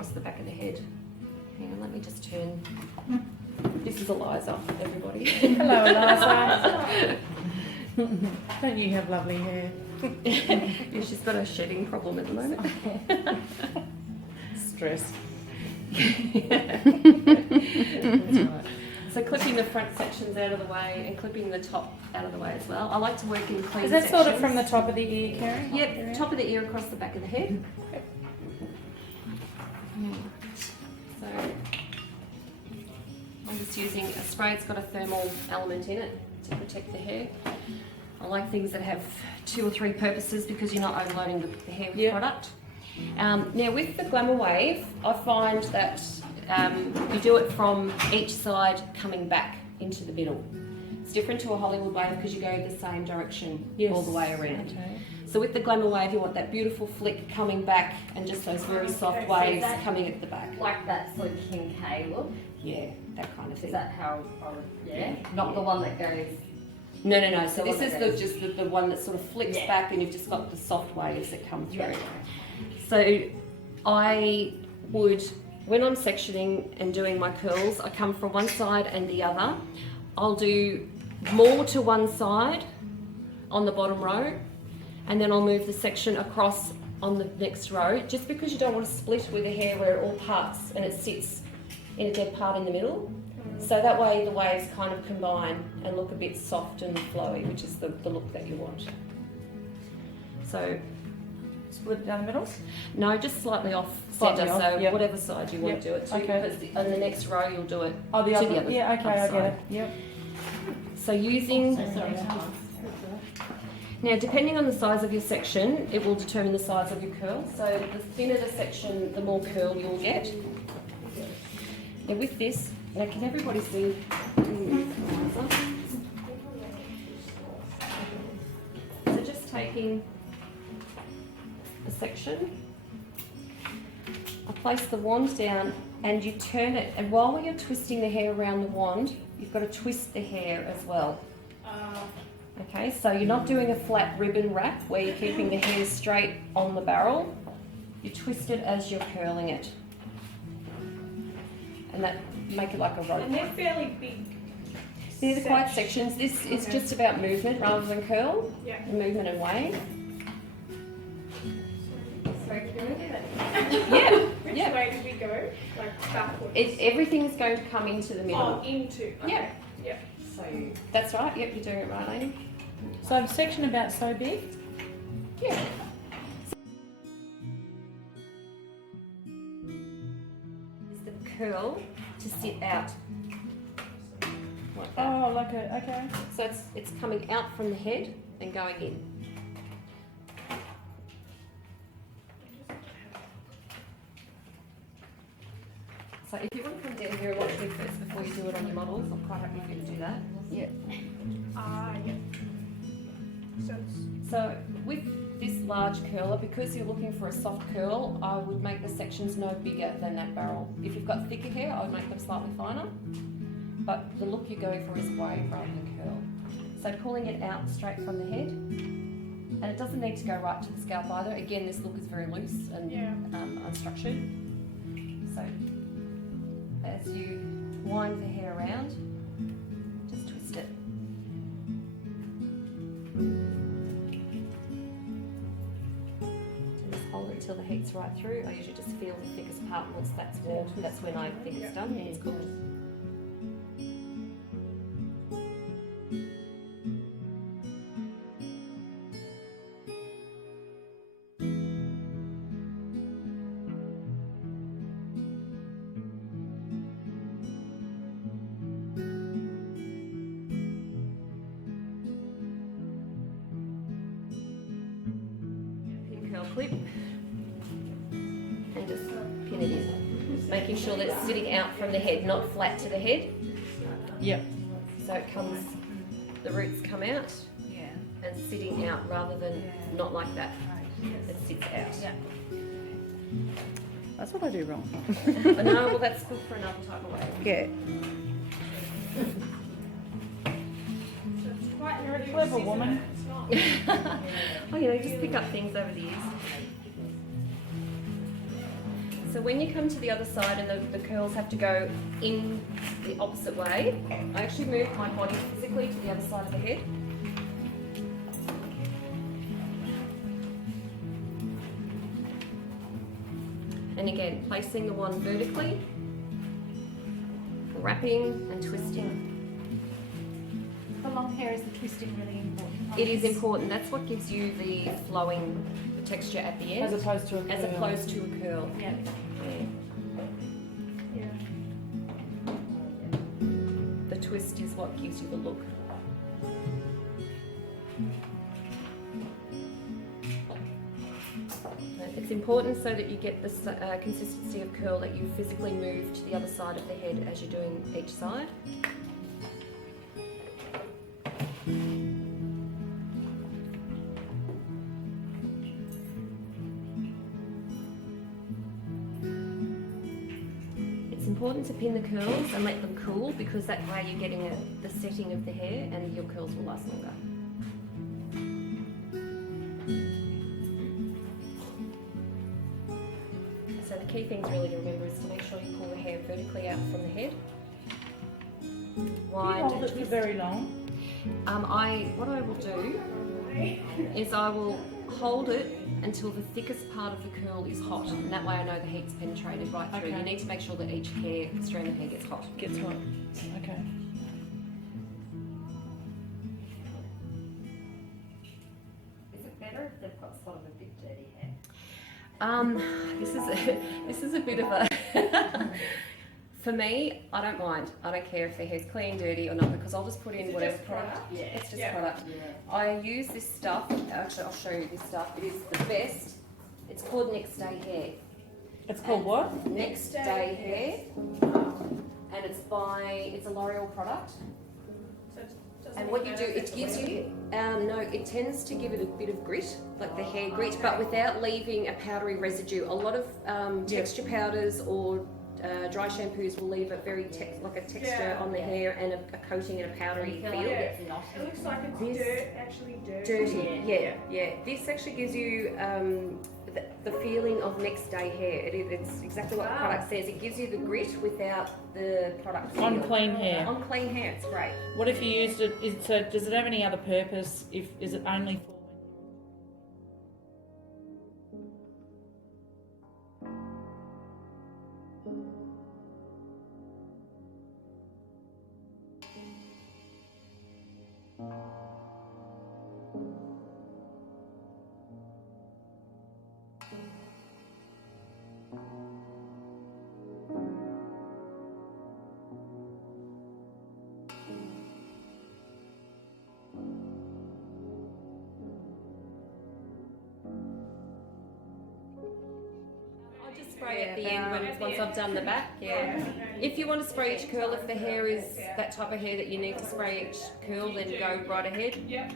across the back of the head. Hang on, let me just turn. This is Eliza, everybody. Hello, Eliza. Don't you have lovely hair? Yeah, she's got a shedding problem at the moment. Stress. That's right. So clipping the front sections out of the way and clipping the top out of the way as well. I like to work in clean Is that sections. sort of from the top of the ear, Karen? Yep, top of the ear across the back of the head. So I'm just using a spray. It's got a thermal element in it to protect the hair. I like things that have 2 or 3 purposes because you're not overloading the hair with product. Now with the Glamour Wave, I find that you do it from each side coming back into the middle. It's different to a Hollywood wave because you go the same direction all the way around. Okay. So with the Glamour Wave, you want that beautiful flick coming back and just those very soft waves coming at the back. Like that sort of King K look? Yeah, that kind of thing. Is that how I would, Not the one that goes... No. So this is just the one that sort of flips back and you've just got the soft waves that come through. Yeah. So I would, when I'm sectioning and doing my curls, I come from one side and the other. I'll do more to one side on the bottom row, and then I'll move the section across on the next row, just because you don't want to split with the hair where it all parts and it sits in a dead part in the middle. So that way the waves kind of combine and look a bit soft and flowy, which is the look that you want. So Split it down the middle? no, just slightly off Slightly centre, off, so whatever side you want to do it to, Okay. because on the next row you'll do it Oh, the to other. the other, Yeah, okay, other I side. get it. Yep. So using, Sorry. now depending on the size of your section, it will determine the size of your curl. So the thinner the section, the more curl you'll get. Now with this, now can everybody see? So just taking a section, I place the wand down and you turn it, and while you're twisting the hair around the wand, you've got to twist the hair as well. Okay, so you're not doing a flat ribbon wrap where you're keeping the hair straight on the barrel. You twist it as you're curling it. And that make it like a rope. And they're fairly big. They're the quiet sections. This is just about movement rather than curl. Yeah. Movement and wave. Sorry, can we do that? Yeah. Which Yeah. way do we go? Like backwards? Everything's going to come into the middle. Oh, into. Okay. Yeah. Yeah. So that's right. Yep, you're doing it right, Amy. So a section about so big? Yeah. Is the curl to sit out. Like that. Oh, like a, okay. So it's coming out from the head and going in. So if you want to come down here and watch me first before you do it on your models, I'm quite happy for you to do that. Yeah. Yeah. So it's So with this large curler, because you're looking for a soft curl, I would make the sections no bigger than that barrel. If you've got thicker hair, I would make them slightly finer. But the look you're going for is wave rather than curl. So pulling it out straight from the head, and it doesn't need to go right to the scalp either. Again, this look is very loose and unstructured. So as you wind the hair around, just twist it. And just hold it till the heat's right through. I usually just feel the thickest part. Once that's warm, that's when I think it's done. It's cooked. Curl clip and just pin it in, making sure that it's sitting out from the head, not flat to the head. Yep. So it comes, the roots come out and sitting out rather than not like that. It sits out. Yeah. That's what I do wrong. But no, well that's good for another type of wave. Yeah. it's quite nerdy. Clever woman. It's not. Oh, you know, just pick up things over the years. So So when you come to the other side and the curls have to go in the opposite way, I actually move my body physically to the other side of the head. And again, placing the wand vertically, wrapping and twisting. For long hair, is the twisting really important? It is important. That's what gives you the flowing texture at the end. As opposed to a curl. As opposed to a curl. Yeah. Yeah. The twist is what gives you the look. It's important so that you get this consistency of curl that you physically move to the other side of the head as you're doing each side. It's important to pin the curls and let them cool because that way you're getting the setting of the hair and your curls will last longer. So the key things really to remember is to make sure you pull the hair vertically out from the head. Wide You hold and it for twist. very long. What I will do is I will hold it until the thickest part of the curl is hot, and that way I know the heat's penetrated right through. Okay. You need to make sure that each strand of hair gets hot. Gets hot. Okay. Is it better if they've got sort of a bit dirty hair? This is a bit of a. For me, I don't mind. I don't care if their hair's clean, dirty, or not because I'll just put in Is it whatever just product. product? Yeah. It's just Yeah. product. Yeah. I use this stuff. Actually, I'll show you this stuff. It is the best. It's called Next Day Hair. It's called what? Next Day Hair, and it's a L'Oreal product. So it doesn't And what you matter do, if it it's gives oily. you, no, it tends to give it a bit of grit, like the hair grit, but without leaving a powdery residue. A lot of texture powders or dry shampoos will leave a very like a texture Yeah. on the hair and a coating and a powdery You feel feel. like Yeah. it's not. It looks like it's This- actually dirty. Dirty, yeah. This actually gives you the feeling of next day hair. It's exactly what the Wow. product says. It gives you the grit without the product feel. On clean hair. On clean hair, it's great. What if you used it? So does it have any other purpose? Is it only for? I'll just spray at the end At the once end. I've done the back, yeah. If you want to spray each curl, if the hair is that type of hair that you need to spray each curl, then go right ahead. Yep.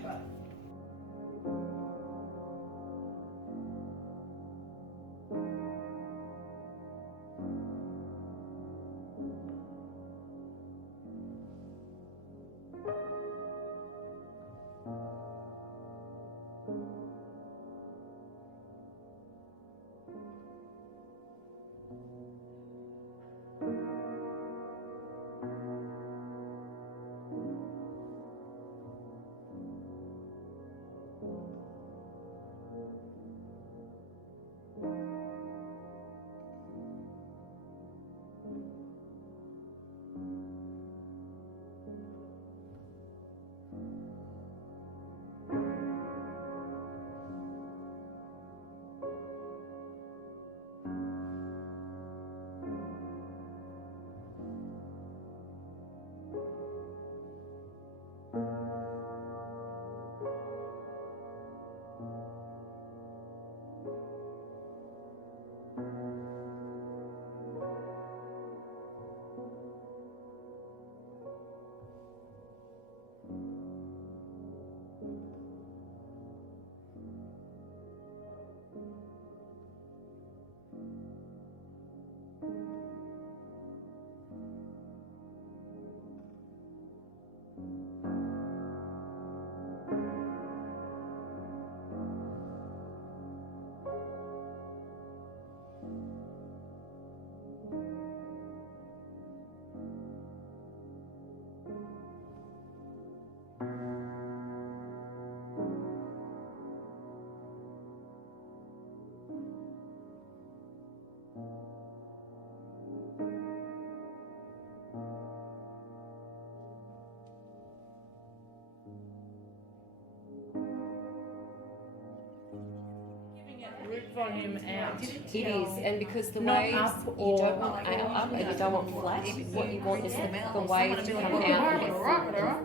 volume out. It is, and because the Not waves, up you or- don't want up and you don't want flat. What you want is the waves to come out and get full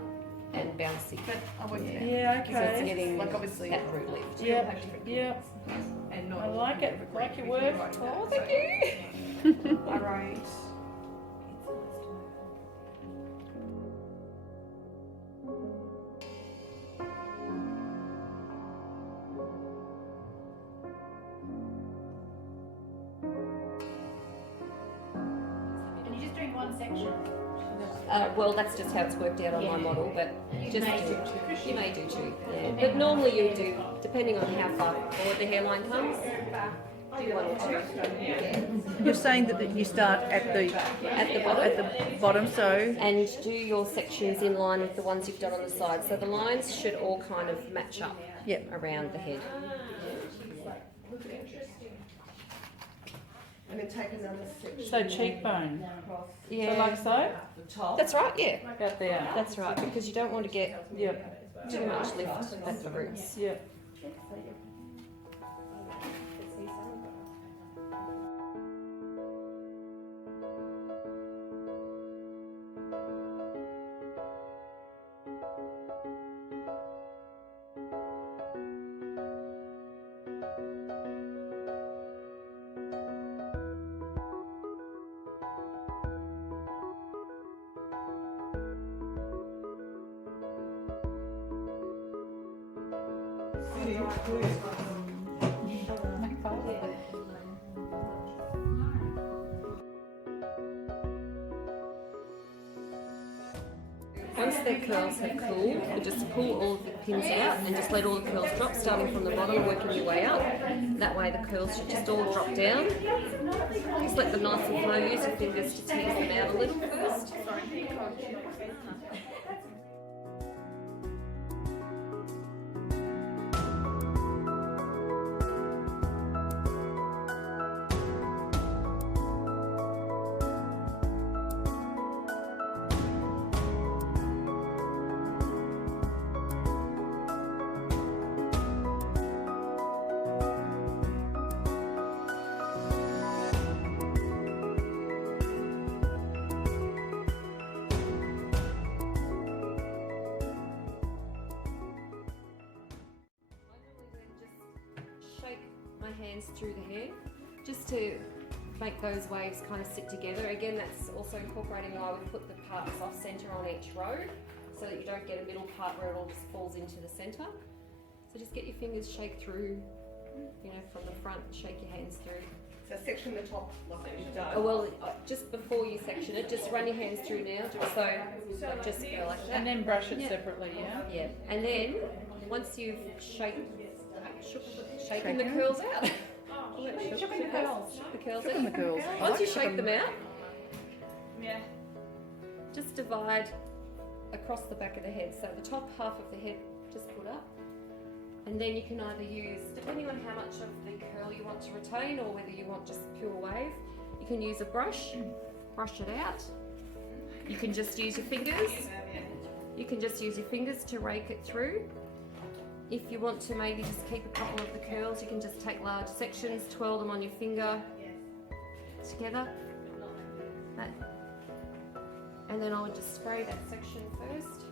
and bouncy. Yeah, So it's okay. getting Like obviously, that root lift. Yep, yep. and I not. like it. Like your work. Oh, thank you. Alright. And you're just doing one section. Well, that's just how it's worked out on my model, but You just may do, do two. you may do two. Yeah. But normally you do, depending on how far forward the hairline comes, do one or two. Yeah. You're saying that you start at the bottom. at the bottom, so And do your sections in line with the ones you've done on the side. So the lines should all kind of match up Yep. around the head. And then take another section. So cheekbone. Yeah. So like so? The top. That's right, yeah. About there. That's right, because you don't want to get Yep. too much lift at the roots. Yep. Once the curls have cooled, you just pull all of the pins out and just let all the curls drop, starting from the bottom, working your way up. That way the curls should just all drop down. Just let them nice and flow. Use your fingers to tease them out a little first. Shake my hands through the hair just to make those waves kind of sit together. Again, that's also incorporating why we put the parts off centre on each row, so that you don't get a middle part where it all just falls into the centre. So just get your fingers shake through, you know, from the front, shake your hands through. So section the top like you've done. Oh, well, just before you section it, just run your hands through now, just so, like, just go like that. And then brush it separately, yeah? Yeah, and then once you've shaken the curls out. Shaking the curls. The curls Shook 'em out. the girls. Once you shake them out, Yeah. just divide across the back of the head. So the top half of the head just put up. And then you can either use, depending on how much of the curl you want to retain or whether you want just pure wave, you can use a brush, brush it out. You can just use your fingers. You can just use your fingers to rake it through. If you want to maybe just keep a couple of the curls, you can just take large sections, twirl them on your finger together. That. And then I would just spray that section first.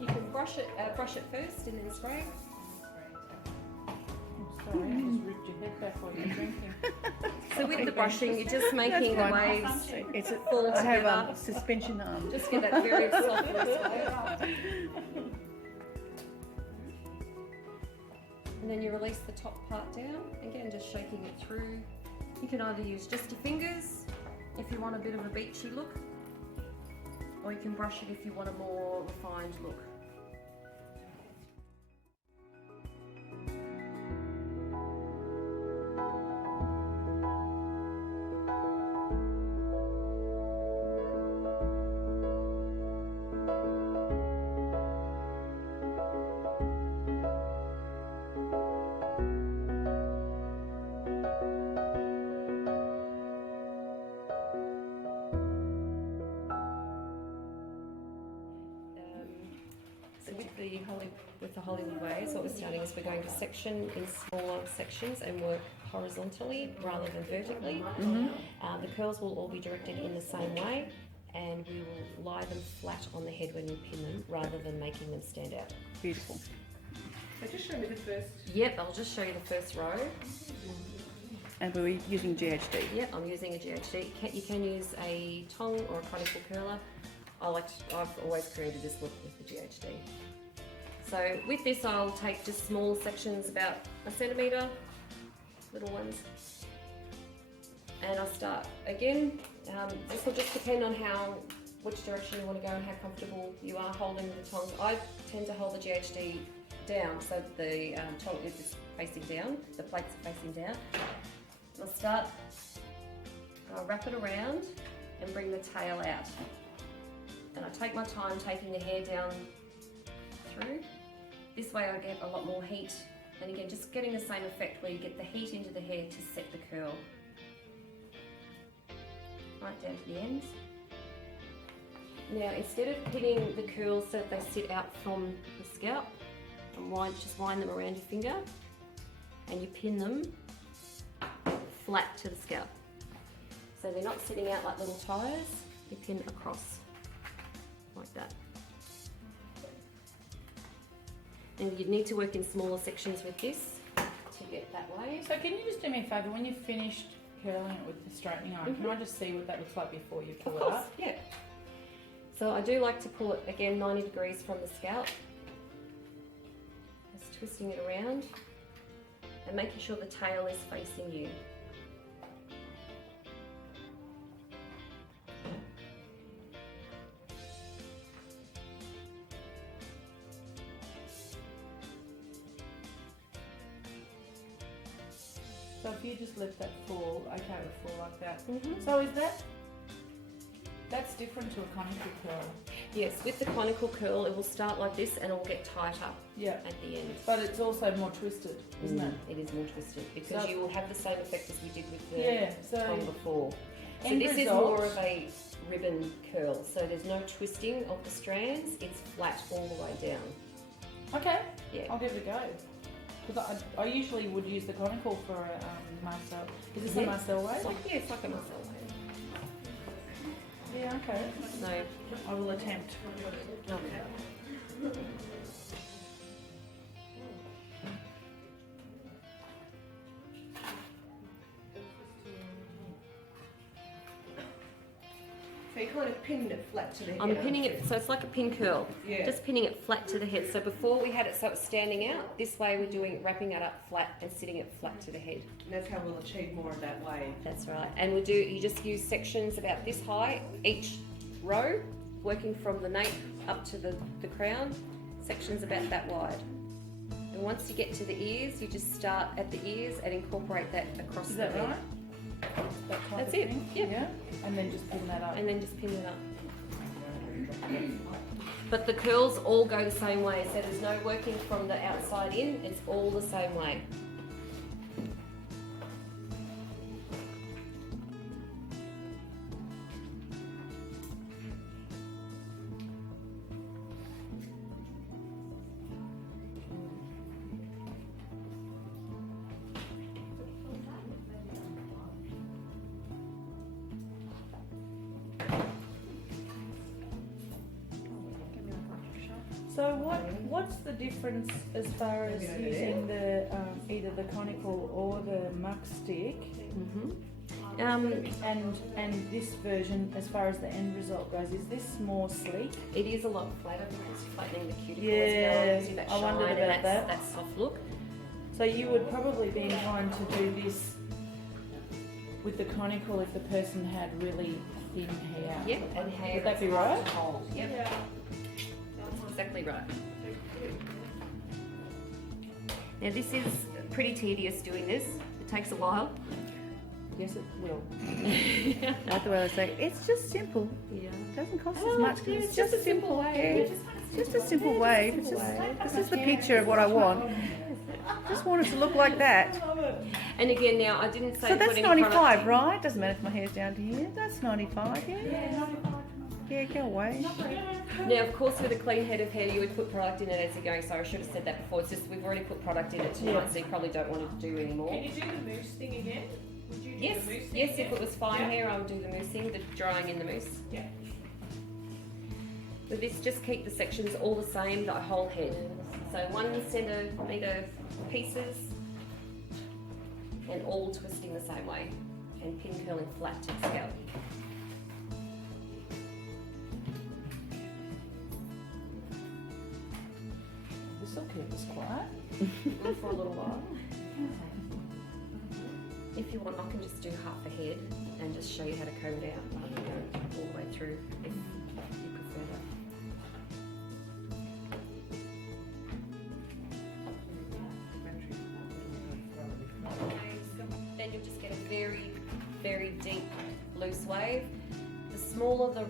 You can brush it first and then spray. Sorry, I just ripped your head back while you're drinking. So with the brushing, you're just making the waves It's a, fall I have together. suspension arm. Just get that very soft wave. And then you release the top part down. Again, just shaking it through. You can either use just your fingers if you want a bit of a beachy look, or you can brush it if you want a more refined look. with the Hollywood ways, what we're starting is we're going to section in smaller sections and work horizontally rather than vertically. The curls will all be directed in the same way, and we will lie them flat on the head when we pin them rather than making them stand out. Beautiful. So just show me the first. Yep, I'll just show you the first row. And we're using GHD. Yep, I'm using a GHD. You can use a tong or a conical curler. I've always created this look with the GHD. So with this, I'll take just small sections, about 1 centimetre, little ones. And I'll start again. This will just depend on which direction you want to go and how comfortable you are holding the tongs. I tend to hold the GHD down so the tong is facing down, the plates are facing down. I'll start, I'll wrap it around and bring the tail out. And I take my time taking the hair down through. This way I get a lot more heat. And again, just getting the same effect where you get the heat into the hair to set the curl. Right down to the ends. Now, instead of pinning the curls so that they sit out from the scalp, just wind them around your finger and you pin them flat to the scalp. So they're not sitting out like little tires, you pin across like that. And you need to work in smaller sections with this to get that way. So can you just do me a favour, when you've finished curling it with the straightening iron, can I just see what that looks like before you pull Of it course, up? yeah. So I do like to pull it again 90 degrees from the scalp. Just twisting it around and making sure the tail is facing you. So if you just let that fall, okay, it'll fall like that. Mm-hmm. So is that's different to a conical curl? Yes, with the conical curl, it will start like this and it will get tighter Yeah. at the end. But it's also more twisted, isn't it? It is more twisted because So- you will have the same effect as we did with the Yeah, so tongue before. So end this is result- more of a ribbon curl. So there's no twisting of the strands. It's flat all the way down. Okay, Yeah. I'll give it a go. Because I usually would use the conical for a Marcel. Is this a Yeah. Marcel way? It's like a muscle. Yeah, okay. So, I will attempt. okay. So you're kind of pinning it flat to the head. I'm pinning it, so it's like a pin curl. Yeah. Just pinning it flat to the head. So before we had it so it was standing out, this way we're doing wrapping it up flat and sitting it flat to the head. And that's how we'll achieve more of that wave. That's right. And you just use sections about this high each row, working from the nape up to the crown, sections about that wide. And once you get to the ears, you just start at the ears and incorporate that across Is the that head. right? That type That's of it, thing? yep. Yeah. And then just pin that up. And then just pin it up. But the curls all go the same way, so there's no working from the outside in, it's all the same way. So what's the difference as far as using the either the conical or the muck stick and this version as far as the end result goes? Is this more sleek? It is a lot flatter because it's flattening the cuticle Yeah, as well. You see that I shine wondered and about that. that soft look. So you would probably be inclined to do this with the conical if the person had really thin hair. Yep, and hair. Would that is be hard right? to hold. Yep. That's exactly right. Now this is pretty tedious doing this. It takes a while. Yes, it will. Like the way I say, it's just simple. Yeah. It doesn't cost as much. 'Cause it's just a simple way. Yeah, just a simple wave. It's just, this is the picture of what I want. Just want it to look like that. And again, now I didn't say So put that's any 95, product- right? Doesn't matter if my hair's down to here. That's 95, yeah. Yeah, go away. Now, of course, with a clean head of hair, you would put product in it as you're going. So I should have said that before. It's just we've already put product in it tonight, so you probably don't want to do any more. Can you do the mousse thing again? Would you do Yes, the mousse thing yes. again? If it was fine Yeah. hair, I would do the moussing, the drying in the mousse. Yeah. With this, just keep the sections all the same, the whole head. So 1 centimetre pieces, and all twisting the same way, and pin curling flat to the scalp. This will keep us quiet. And for a little while. If you want, I can just do half a head and just show you how to comb it out rather than going all the way through if you prefer that. Then you'll just get a very, very deep loose wave. The smaller the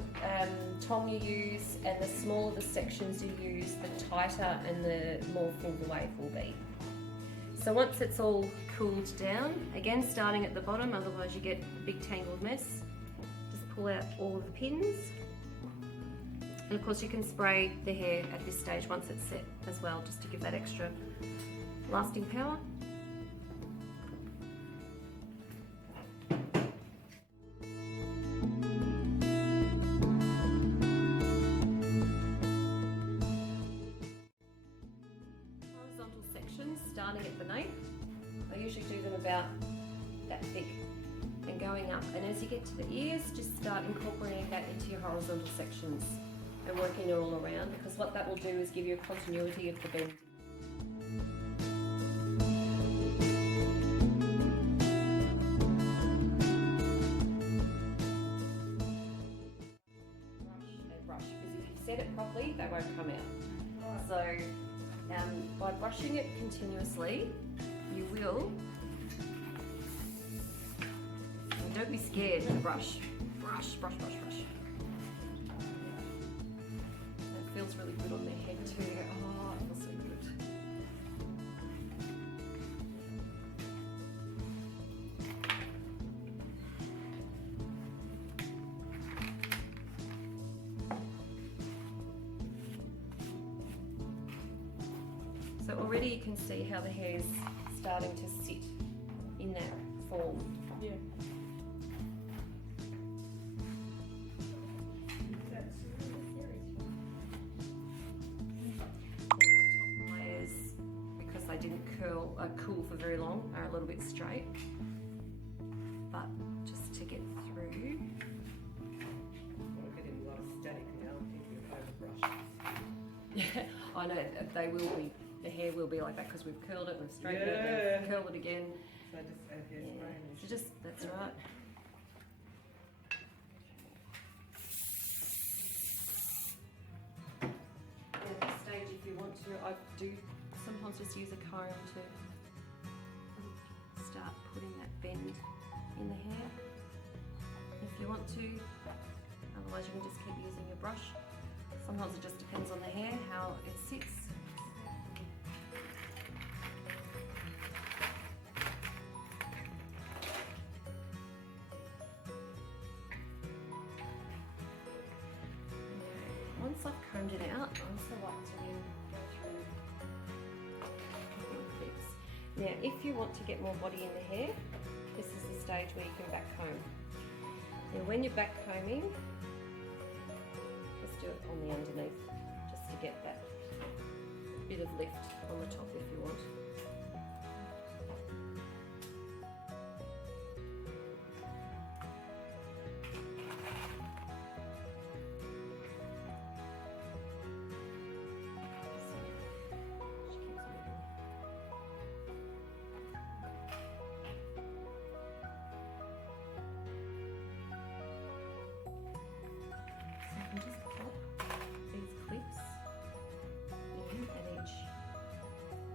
tong you use and the smaller the sections you use, the tighter and the more full the wave will be. So once it's all cooled down, again starting at the bottom, otherwise you get a big tangled mess, just pull out all of the pins. And of course you can spray the hair at this stage once it's set as well, just to give that extra lasting power. Horizontal sections starting at the nape. I usually do them about that thick and going up. And as you get to the ears, just start incorporating that into your horizontal sections and working it all around, because what that will do is give you a continuity of the bend. Brush, because if you set it properly, they won't come out. So by brushing it continuously, you will, and don't be scared to brush. Brush, brush, brush, brush. That feels really good on their head too. Oh, it feels so good. So already you can see how the hair's starting to sit in that form. Yeah. And my top layers, because they didn't cool for very long, are a little bit straight. But just to get through. We're getting a lot of static now. I think we've overbrushed. Yeah, I know they will be. The hair will be like that because we've curled it, we've straightened it, Yeah. we've curled it again. So just add your Yeah. spray. So just, that's right. And at this stage, if you want to, I do sometimes just use a comb to start putting that bend in the hair. If you want to, otherwise you can just keep using your brush. Sometimes it just depends on the hair, how it sits. Once I've combed it out, I also like to then go through the clips. Now, if you want to get more body in the hair, this is the stage where you can back comb. Now, when you're back combing, just do it on the underneath, just to get that bit of lift on the top if you want. And just pop these clips in at each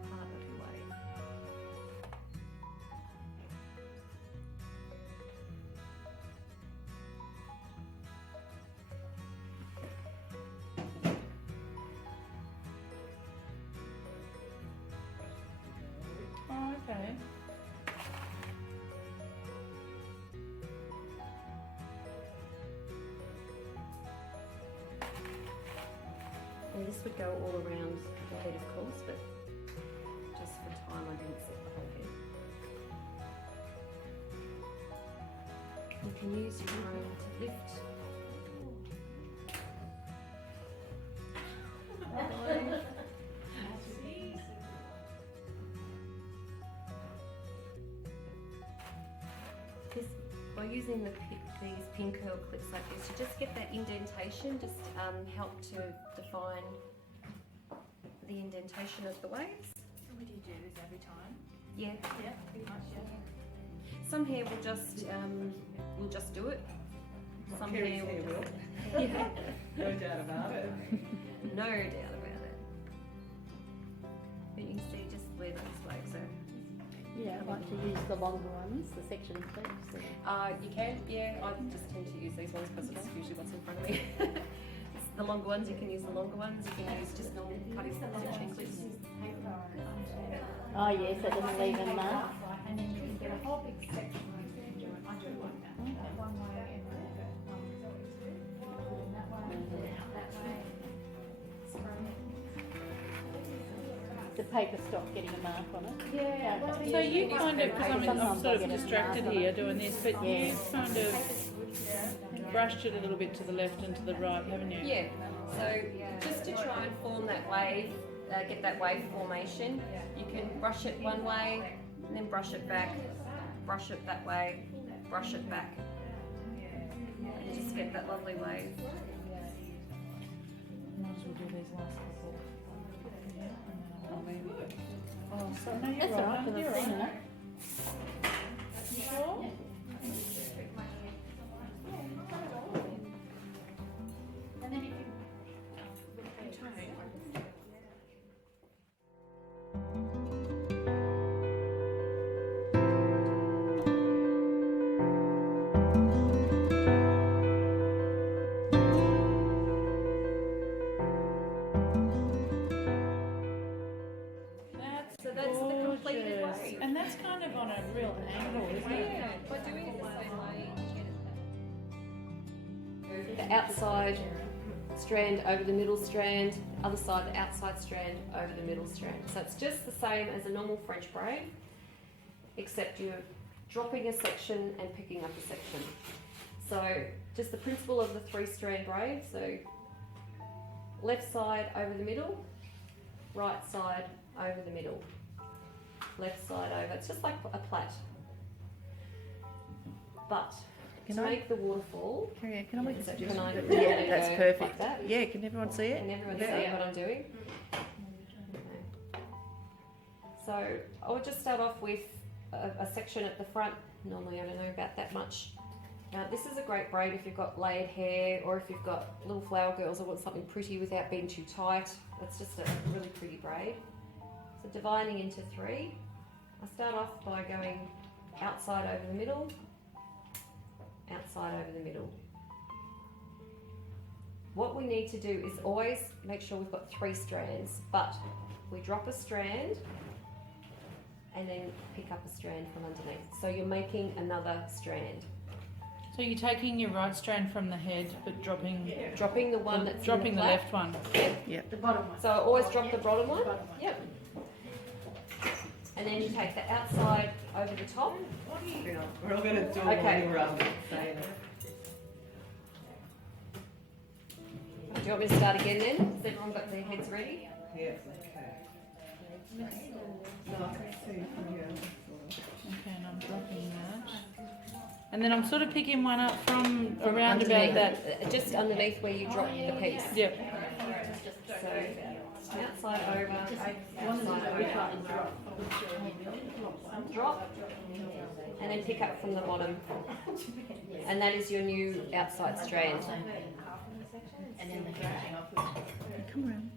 part of your wave. And this would go all around the head, of course, but just for time I didn't set the whole head. You can use your drone to lift. This, by using these pin curl clips like this, you just get that indentation, just help to define the indentation of the waves. So would you do this every time? Yeah. Yeah, pretty much, yeah. Some hair will just do it. Some Kerry's hair hair will will. just, yeah. No doubt about it. No doubt about it. But you can see just where those waves are. Yeah, I like to use the longer ones, the section clips. You can, yeah. I just tend to use these ones because it's usually what's in front of me. It's the longer ones, you can use the longer ones. You can use just normal cutting section clips. Oh yes, it doesn't leave a mark. And then you can get a whole big section. I do like that. One way and then that way, The paper stopped getting a mark on it. Yeah, well, So you kind of, because I'm Sometimes sort I of get a distracted mark on here it. doing this, but Yeah. you kind of brushed it a little bit to the left and to the right, haven't you? Yeah. So just to try and form that wave, get that wave formation, you can brush it one way, and then brush it back, brush it that way, brush it back, and just get that lovely wave. Might as well do these last couple. Yeah, and then I'll leave. Oh, so no, you're That's right. alright, because You're I've seen right. it. You sure? and then if you That's That's the completed gorgeous. wave. And that's kind of on a real angle, isn't it? Yeah, by doing it the same way, you get it. The outside strand over the middle strand, other side the outside strand over the middle strand. So it's just the same as a normal French braid, except you're dropping a section and picking up a section. So just the principle of the 3-strand braid. So left side over the middle, right side over the middle, left side over. It's just like a plait. But Can to I- make the waterfall, Can I make a so suggestion? can I Yeah, that's go perfect. like that? Yeah, can everyone see it? Can everyone Yeah. see what I'm doing? Okay. So I would just start off with a section at the front. Normally I don't know about that much. Now this is a great braid if you've got layered hair or if you've got little flower girls that want something pretty without being too tight. It's just a really pretty braid. So dividing into 3, I start off by going outside over the middle, outside over the middle. What we need to do is always make sure we've got 3 strands, but we drop a strand and then pick up a strand from underneath. So you're making another strand. So you're taking your right strand from the head, but dropping Dropping the one that's dropping in the the plait. left one. the bottom one. So I always drop the bottom one. Bottom one. Yep. And then you take the outside over the top. We're all going to do it Okay. while you're saying it. Do you want me to start again then? Has everyone got their heads ready? Yes, okay. No, I can see from here. Okay, and I'm dropping that. And then I'm sort of picking one up from around about Underneath that. just underneath where you drop the piece. Yep. So outside over, outside over, drop, and then pick up from the bottom. And that is your new outside strand. And then the finishing off with Come around.